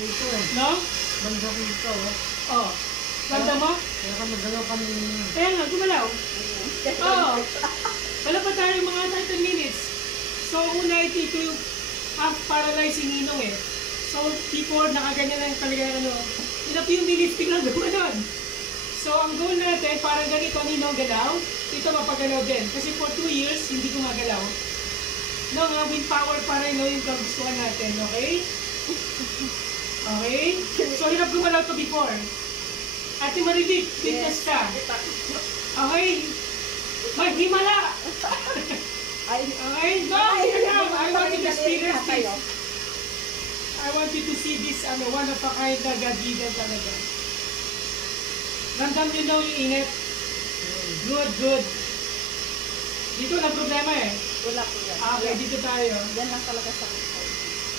Dito eh. No? Banda ko ito. Oh. Banda mo? Kaya ka magalaw kami. Kaya nga, gumalaw. Oo. Wala pa tayo mga 30 minutes. So, una ito yung half-paralyzed si Ninong eh. So, before, nakaganyan lang talaga ano. In a few minutes, tingnan gumanon. So, ang goal natin, parang ganito, Ninong galaw. Ito mapagalaw din. Kasi for 2 years, hindi gumagalaw. No, nga, willpower pa rin, no, yung kagustuhan natin, okay? Okay? So, hirap gumalaw to before. Ate Marilit, fitness ka. Okay? Maghimala! Okay? No, I want you to experience this. I want you to see this, one of a kind na God-given talaga. Ramdam nyo daw yung init. Good, good. Dito lang problema eh. Wala po yan. Okay, dito tayo. Yan lang talaga sa kusa.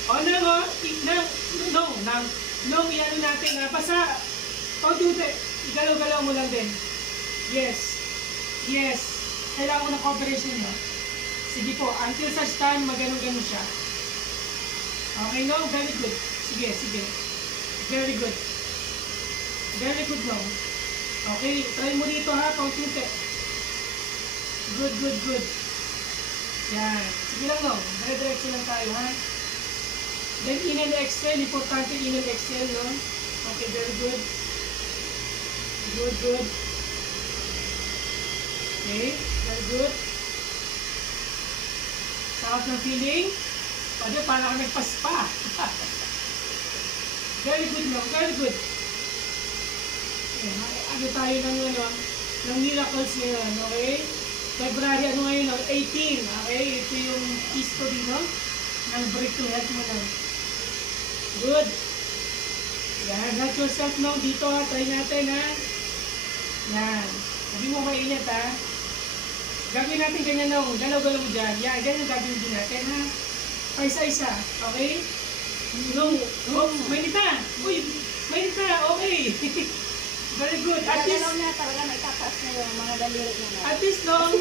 O, nang, i-ano natin na, basta, igalaw-galaw mo lang din. Yes. Yes. Kailangan mo ng cooperation mo. Sige po, until such time, maganon-ganon siya. Okay, no? Very good. Sige, sige. Very good. Very good, no? Okay, try mo dito ha, paunti-unti. Good, good, good. Yan. Sige lang, no? Dire-diretso lang tayo, ha? Then, in and exhale. Importante, in and exhale, no? Okay, very good. Good, good. Okay, very good. Sarap ng feeling. Pwede, parang nagpaspa. Very good, no? Very good. Ano tayo ng miracles ngayon, okay? February, ano ngayon, 18, okay? Ito yung history, no? Ng break to health mo lang. Good. Yan, let yourself know dito, ha? Try natin, ha? Yan. Hindi mo mainit, ha? Gagawin natin ganyan, no? Galaw-galaw mo dyan. Yan, ganyan gagawin din natin, ha? Paisa-isa, okay? No, mainit na. Uy, mainit na, okay. Very good. At least, na talaga naitapas na yung mga daliri na. At least nung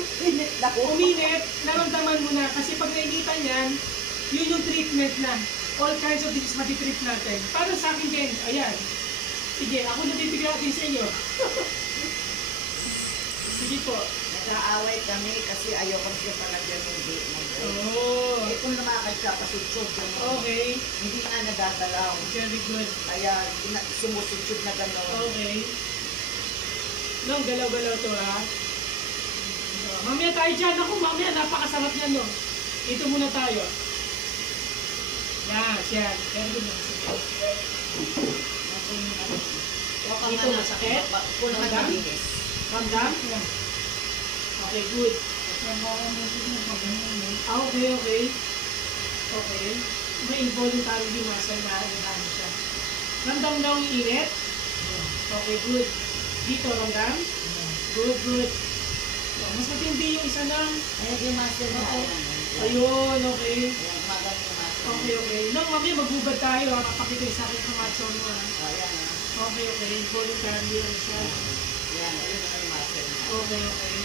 uminit, naramdaman mo na. Kasi pag nainitan yan, yun yung treatment na. All kinds of things matitreat natin. Para sa akin din, ayan. Sige, ako nabibigyan natin sa inyo. Sige po. Nag-aaway kami kasi ayoko siya palagyan ng date mo. Oh. Eh kung lumakad siya, pasutsod siya. Okay. Hindi nga nagagalaw. Very good. Kaya sumusutsod na gano'n. Okay. Nung galaw-galaw to ha. Mamaya tayo dyan. Ako, mamaya napakasarap niyan no. Ito muna tayo. Yan, yan. Very good. Ito masakit. Kung naman Ramdam? malinis. Ramdam? Okay, good. Okay, okay. Okay. May involuntary muscle na ano siya. Ramdam daw yung init? Okay, good. Dito, ramdam? Good, good. Mas matindi yung isa lang. Ayan yung master na. Ayun, okay. Ayan, umagal yung master. Okay, okay. Nung mamaya magbubad tayo ha, kapakita yung sakit ng macho mo ha. Ayan ha. Okay, okay. Involuntary ano siya. Ayan, ayun na yung master na. Okay, okay.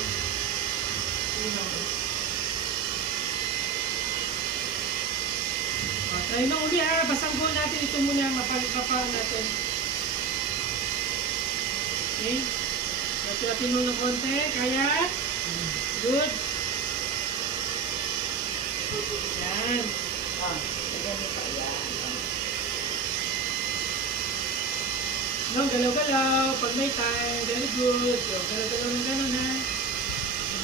Try na uli ha. Basang goal natin. Ito muna. Mapapaan natin. Okay. Natin mo ng konti. Kaya. Good. Yan. Ah, ayan ito. Ayan. No, galaw-galaw. Pag may time. Very good. So, galaw-galaw ng gano'n ha.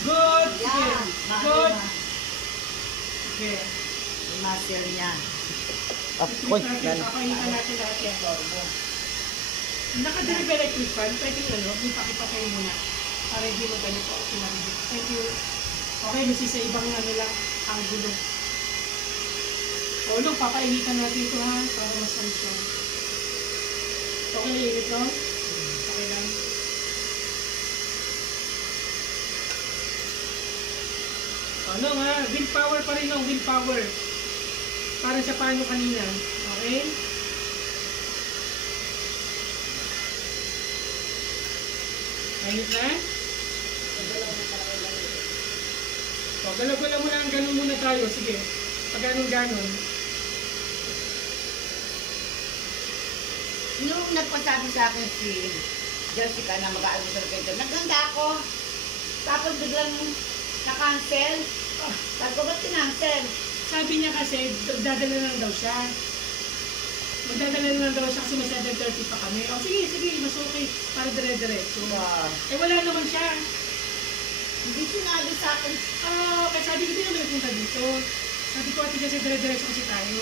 Good. Sige. Yan. Good. Okay. Yung master niya. Uy, papainitan natin lahat yan. Naka-deliver electric fan, pwede ipakipatay muna. Para hindi mo ganito. Thank you. Okay, kasi sa ibang lang, ang gulo. O, papainitan natin ito ha, para mas siya. Okay na init, no? Okay lang. Ano nga, willpower pa rin no, willpower. Parang sa paano kanina. Okay? Mainit na? O, galaw-galaw mo lang. Ganun muna tayo. Sige. Pag ganon-ganon. Nung nagpasabi sa akin si Jessica na mag-aalmusal kayo doon, naganda ako. Tapos biglang na-cancel. Sabi ko, ba't kinancel? Sabi niya kasi, dadala lang daw siya. Magdadala lang daw siya kasi may 7:30 pa kami. O sige, mas okay. Para dire-diretso. Wow. Eh wala naman siya. Hindi sinabi sa akin. Kaya sabi ko, hindi naman nagpunta dito. Sabi ko, ati kasi dire-diretso kasi tayo.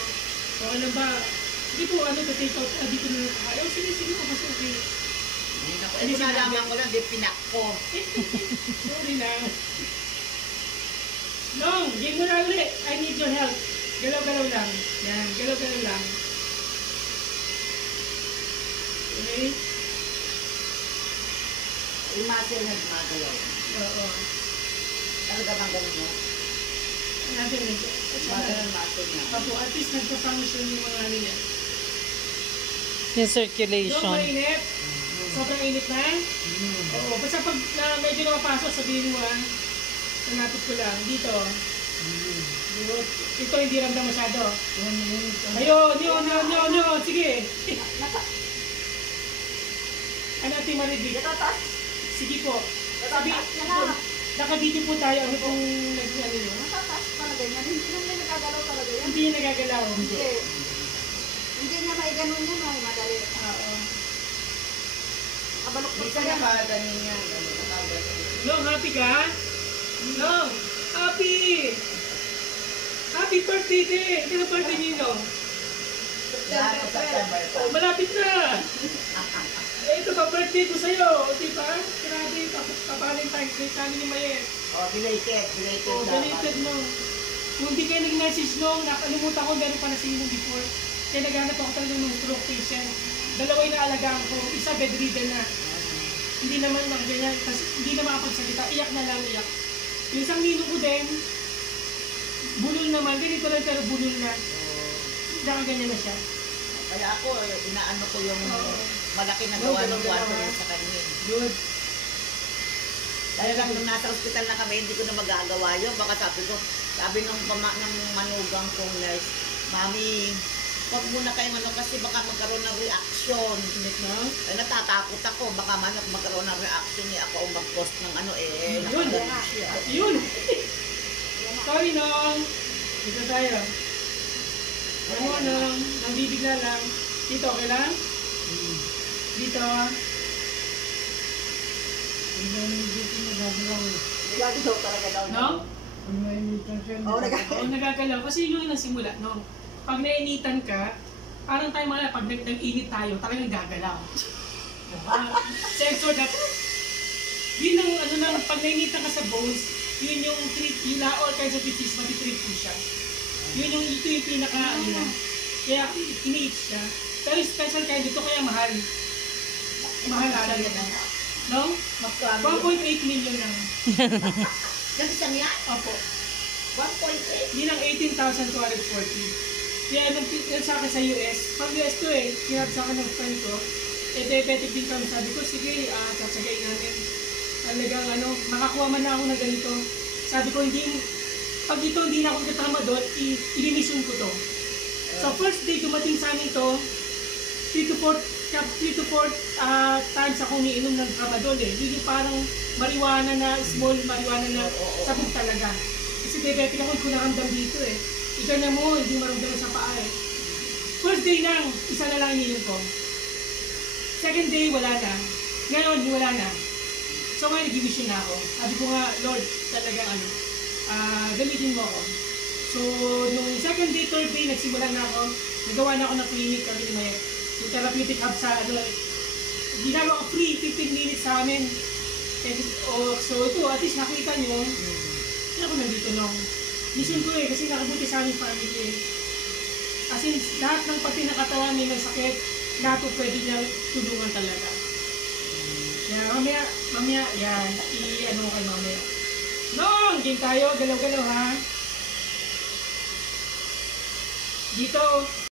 O alam ba, hindi po take out, dito na nakakaya. O sige, mas okay. Hindi nalaman ko lang, di pinak ko. Sorry na. Long, game mo na ulit. I need your help. Galaw-galaw lang. Yan, galaw-galaw lang. Okay? Yung muscle na gumagalaw. Oo. Talaga bang ganun mo? Natin nito. Gumagalaw ang muscle niya. Papo, at least nagpa-function yung mga ano niya. Yung Long, circulation. mainit. Sobrang init na. Oo, basta pag medyo nakapasok, sabihin mo nanapit ko lang. Dito. Ito hindi ramdam masyado. Ayun, yun. Sige. Ano ating maridig? Sige po. Sabi, nakabidyo po tayo. Ano pong nag-ano nyo? Natataas pala ganyan. Hindi naman niya nagagalaw talaga yan. Hindi niya nagagalaw. Hindi niya may ganun yan, no? Madali. Oo. Kabalok po Minsan siya. nakaganin yan. Long, happy ka? Long, happy! Happy birthday din! Kailan birthday niyo, Long? September pa. Malapit na! Ito pa birthday ko sa'yo, di ba? Grabe, pa-Valentine's Day kami ni Mayet. Oh, belated Oh, dapat. belated mo. Kung hindi kayo nag-message nung, nakalimutan ko, meron pa na sa'yo nung before. Kaya naghanap ako talaga ng stroke patient. Dalawa yung naalagaan ko, isa bedridden na. Hindi naman ganyan, kasi hindi na makapagsalita, iyak na lang, iyak. Yung isang nino ko din, bulol naman, ganito lang pero bulol na. Ganyan na siya. Kaya ako, inaano ko yung malaki na No, gawa ng galaw-galaw, water ha? sa kanya. Good. Dahil lang nung nasa ospital na kami, hindi ko na magagawa yun. Baka sabi ng manugang kong nurse, Mami, huwag muna kayo kasi baka magkaroon ng reaction. No? Ay, natatakot ako, baka magkaroon ng reaction ako ang mag-post ng Yun. nakaganon siya. Yun. Sorry, Nong. Dito tayo. Nong, nambibigla lang. Dito, okay lang? Dito. Nagagalaw talaga daw. No? Oo, Oo, nagagalaw. Kasi yun yung simula, no? Pag nainitan ka, parang tayo mga pag nag-init tayo, talagang gagalaw. Sensor na, yun ang ano nang, pag nainitan ka sa bones, yun yung treat, yun na all kinds of disease, matitreat po siya. Ito yung pinaka, ano na. Kaya, ini-eat siya. Pero yung special kind, ito kaya mahal. Mahal siya. No? 1.8 million lang. Kasi saan yan? Opo. 1.8? Yun ang 18,240. Kaya nung sa akin sa US, pag US to sinabi sa akin ng friend ko, diabetic din kami. Sabi ko, sige, sasagayin natin. Talagang makakuha man na ako na ganito. Sabi ko, pag ito hindi na ako nagtatramadol, ilimission ko to. So first day dumating sa amin to, 3 to 4 times ako umiinom ng tramadol Yun yung parang marijuana na, small marijuana na sabog talaga. Kasi diabetic ako, hindi ko nakamdam dito Ika na mo, hindi maramdaman sa paa First day lang, isa na lang ininom ko. Second day, wala na. Ngayon, wala na. So ngayon, nag-mission na ako. Sabi ko nga, Lord, talagang gamitin mo ako. So, nung second day, third day, nagsimula na ako. Nagawa na ako ng clinic kami ni Mayet. Yung therapeutic hub sa ginawa ko free, 15 minutes sa amin. So ito, at least nakita nyo, hindi ako nandito nung mission ko kasi nakabuti sa aming family As in, lahat ng pati ng katawan may sakit, lahat po pwede niya tulungan talaga. Kaya mamaya, yan, i-ano mo kayo mamaya. Nong, game tayo, galaw-galaw ha. Dito,